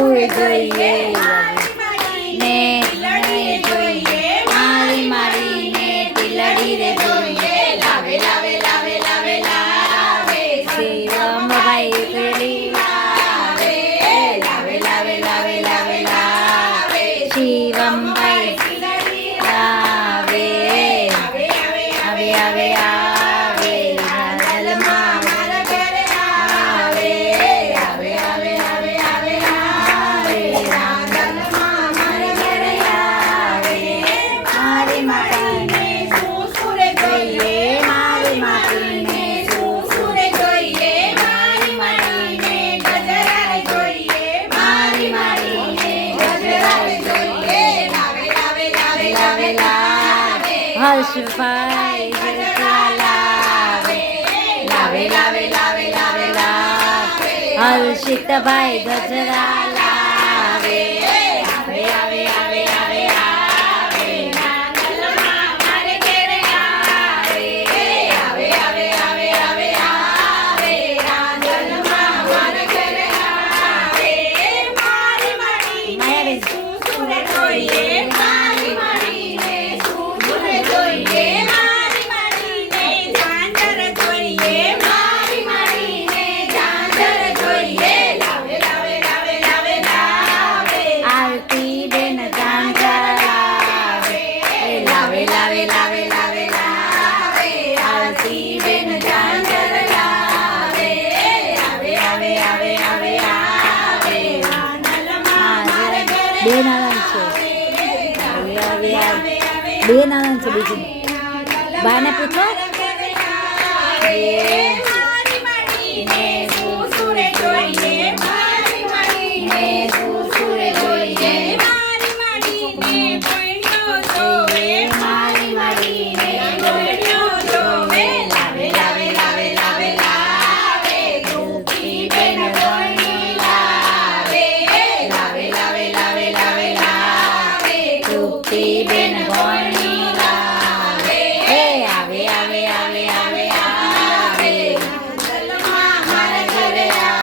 ફૂલ જોઈએ ને જોઈએ મારી મારીને ટીલડી રે જોઈએ લાવે લાવે લાવે લાવે લાવે શિવમભાઈ પેલી લાવે લાવે લાવે લાવે લાવે લાવે શિવમભાઈ લાવે આવે આવે આવે આવે રાંદલમાં મારા ઘરે આવે આવે આવે આવે આવે આવે રાંદલમાં મારા ઘરે આવે મારી માતાને સુસુરે જોઈએ મારી માટીને સુસુરે જોઈએ મારી માટીને ગજરારે જોઈએ મારી માટીને ગજરારે જોઈએ લાવે લાવે લાવે લાવે લાવે હર્ષભાઈ ગજરા લાવે લાવે લાવે લાવે લાવે લાવે હર્ષિતભાઈ ગજરા લાવે આવે આવે આવે આવે આવે રાંદલમાં મારે ઘરે આવે આવે આવે આવે આવે આવે રાંદલમાં મારે ઘરે આવે મારી માટીને સુસુરે જોઈએ મારી માટીને સુસુરે જોઈએ મારી માટીને ઝાંઝર જોઈએ મારી માટીને ઝાંઝર જોઈએ લાવે લાવે લાવે લાવે લાવે આરતી બેન ઝાંઝર લાવે લાવે લાવે લાવે લાવે લાવે આરતી બેન ઝાંઝર લાવે આવે આવે આવે આવે આવે રાંદલમાં મારે ઘરે બે નારાયણ છે બે નારાયણ છે બીજું બાને પૂછો મારી માટીને સુસુરે જોઈએ